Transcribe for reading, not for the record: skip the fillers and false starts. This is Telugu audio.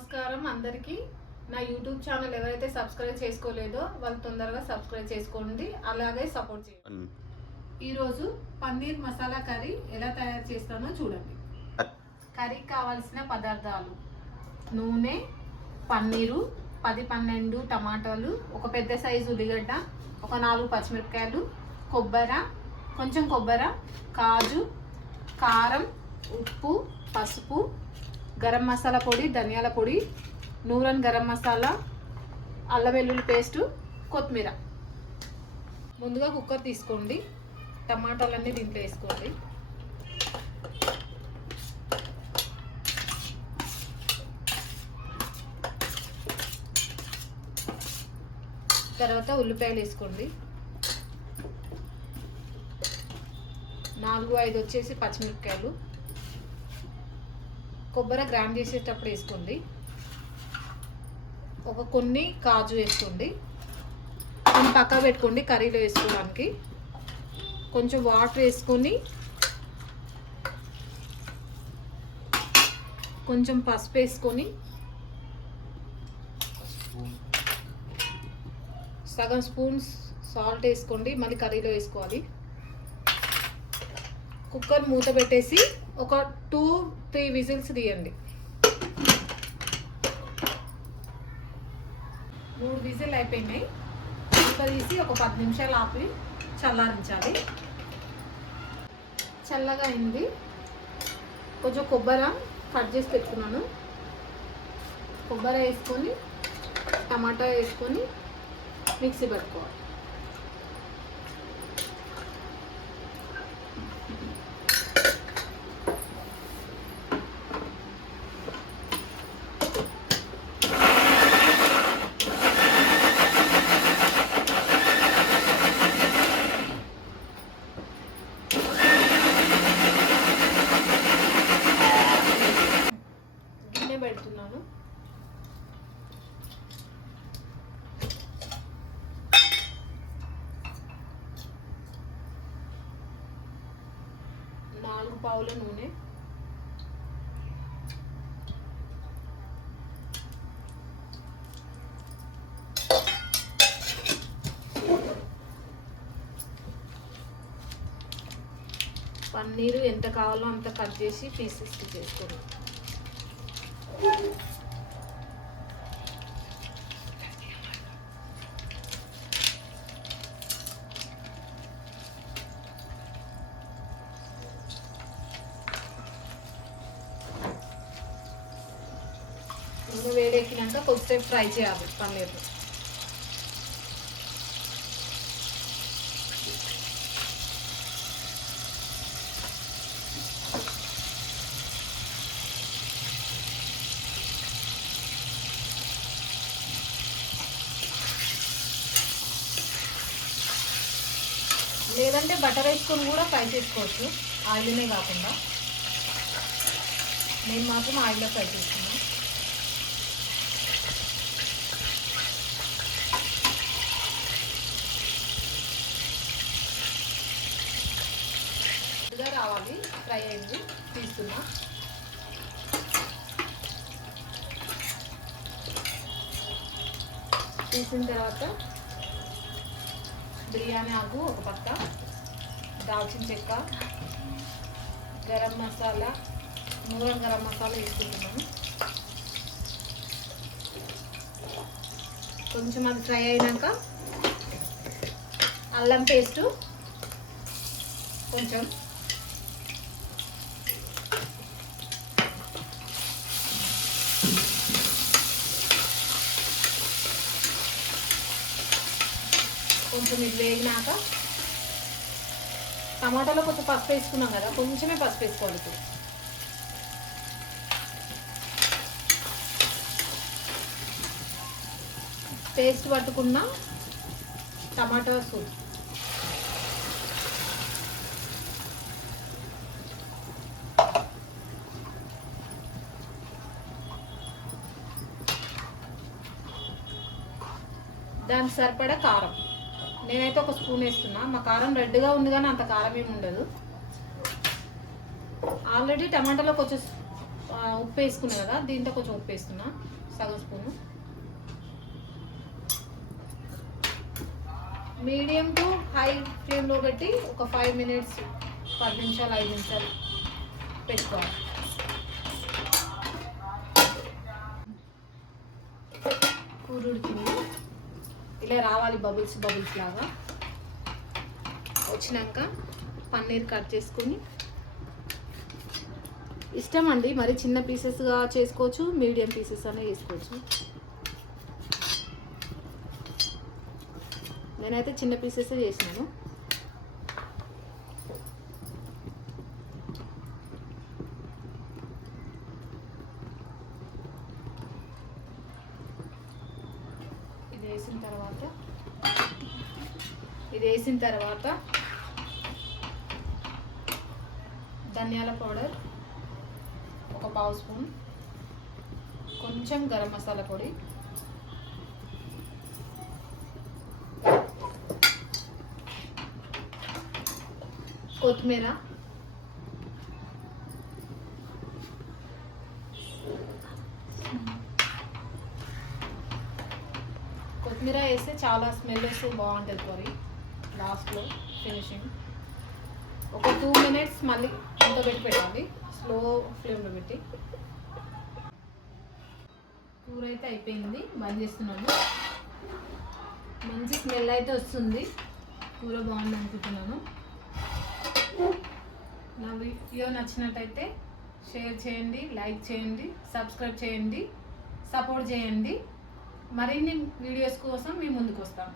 నమస్కారం అందరికీ. నా యూట్యూబ్ ఛానల్ ఎవరైతే సబ్స్క్రైబ్ చేసుకోలేదో వాళ్ళు తొందరగా సబ్స్క్రైబ్ చేసుకోండి, అలాగే సపోర్ట్ చేయండి. ఈరోజు పన్నీర్ మసాలా కర్రీ ఎలా తయారు చేస్తానో చూడండి. కర్రీకి కావాల్సిన పదార్థాలు: నూనె, పన్నీరు, 10-12 టమాటాలు, ఒక పెద్ద సైజు ఉల్లిగడ్డ, ఒక 4 పచ్చిమిరపకాయలు, కొంచెం కొబ్బరి, కాజు, కారం, ఉప్పు, పసుపు, గరం మసాలా పొడి, ధనియాల పొడి, నూరన్ గరం మసాలా, అల్లం వెల్లుల్లి పేస్టు, కొత్తిమీర. ముందుగా కుక్కర్ తీసుకోండి, టమాటాలన్నీ దీంట్లో వేసుకోండి. తర్వాత ఉల్లిపాయలు వేసుకోండి. 4-5 వచ్చేసి పచ్చిమిరపకాయలు. కొబ్బరి గ్రైండ్ చేసేటప్పుడు వేసుకోండి. కొన్ని కాజు వేసుకోండి. కొన్ని పక్కన పెట్టుకోండి కర్రీలో వేసుకోవడానికి. కొంచెం వాటర్ వేసుకొని, కొంచెం పసుపు వేసుకొని, సగం స్పూన్ సాల్ట్ వేసుకోండి. మళ్ళీ కర్రీలో వేసుకోవాలి. కుక్కర్ మూత పెట్టేసి ఒక 2-3 విజిల్స్ తీయండి. 3 విజిల్ అయిపోయినాయి. కుక్క తీసి ఒక 10 నిమిషాలు ఆపి చల్లారించాలి. చల్లగా అయింది. కొంచెం కొబ్బరి కట్ చేసి పెట్టుకున్నాను. కొబ్బరి వేసుకొని, టమాటా వేసుకొని మిక్సీ పెట్టుకోవాలి. పెడుతున్నాను. నాలుగు పావుల నూనె, పన్నీరు ఎంత కావాలో అంత కట్ చేసి పీసెస్ చేసుకోండి. నూనె వేడెక్కినాక కొద్దిసేపు ఫ్రై చేయాలి పన్నీర్. లేదంటే బటర్ వేసుకొని కూడా ఫ్రై చేసుకోవచ్చు, ఆయిల్నే కాకుండా. నేను మాత్రం ఆయిల్లో ఫ్రై చేస్తున్నాను. రావాలి, ఫ్రై అయింది, తీస్తున్నా. తీసిన తర్వాత బిర్యానీ ఆకు ఒక పక్క, దాల్చిన చెక్క, గరం మసాలా, నూరన్ గరం మసాలా వేసుకుంటున్నాను. కొంచెం అది ఫ్రై అయినాక అల్లం పేస్టు కొంచెం, కొంచెం ఇది వేగినాక టమాటాలో కొంచెం పసుపు వేసుకున్నాం కదా, కొంచెమే పసుపు వేసుకోవాలి. ఇప్పుడు పేస్ట్ పట్టుకున్న టమాటా సూప్, దానికి సరిపడా కారం. నేనైతే ఒక స్పూన్ వేస్తున్నా. మా కారం రెడ్గా ఉంది కానీ అంత కారం ఏమి ఉండదు. ఆల్రెడీ టమాటాలో కొంచెం ఉప్పు వేసుకున్నా కదా, దీంట్లో కొంచెం ఉప్పు వేస్తున్నా, సగం స్పూను. మీడియం టు హై ఫ్లేమ్లో పెట్టి ఒక 5 మినిట్స్, 10 నిమిషాలు 5 నిమిషాలు పెట్టుకోవాలి. కూర ఉడికింది, ఇలా రావాలి బబుల్స్ బబుల్స్ లాగా. వచ్చినాక పన్నీర్ కట్ చేసుకుని, ఇష్టం అండి, మరి చిన్న పీసెస్గా చేసుకోవచ్చు, మీడియం పీసెస్ అనే చేసుకోవచ్చు. నేనైతే చిన్న పీసెస్ చేసినాను. ఇది వేసిన తర్వాత ధనియాల పౌడర్ ఒక పావు స్పూన్, కొంచెం గరం మసాలా పొడి, కొత్తిమీర, కొత్తిమీర వేస్తే చాలా స్మెల్ వస్తూ బాగుంటుంది కర్రీ. లాస్ట్లో ఫినిషింగ్ ఒక 2 మినిట్స్ మళ్ళీ మూత పెట్టి పెట్టాలి, స్లో ఫ్లేమ్లో పెట్టి. కూర అయితే అయిపోయింది, బంద్ చేస్తున్నాను. మంచి స్మెల్ అయితే వస్తుంది, కూర బాగుంది అనుకుంటున్నాను. నా వీడియో నచ్చినట్టయితే షేర్ చేయండి, లైక్ చేయండి, సబ్స్క్రైబ్ చేయండి, సపోర్ట్ చేయండి. మరిన్ని వీడియోస్ కోసం మీ ముందుకు వస్తాను.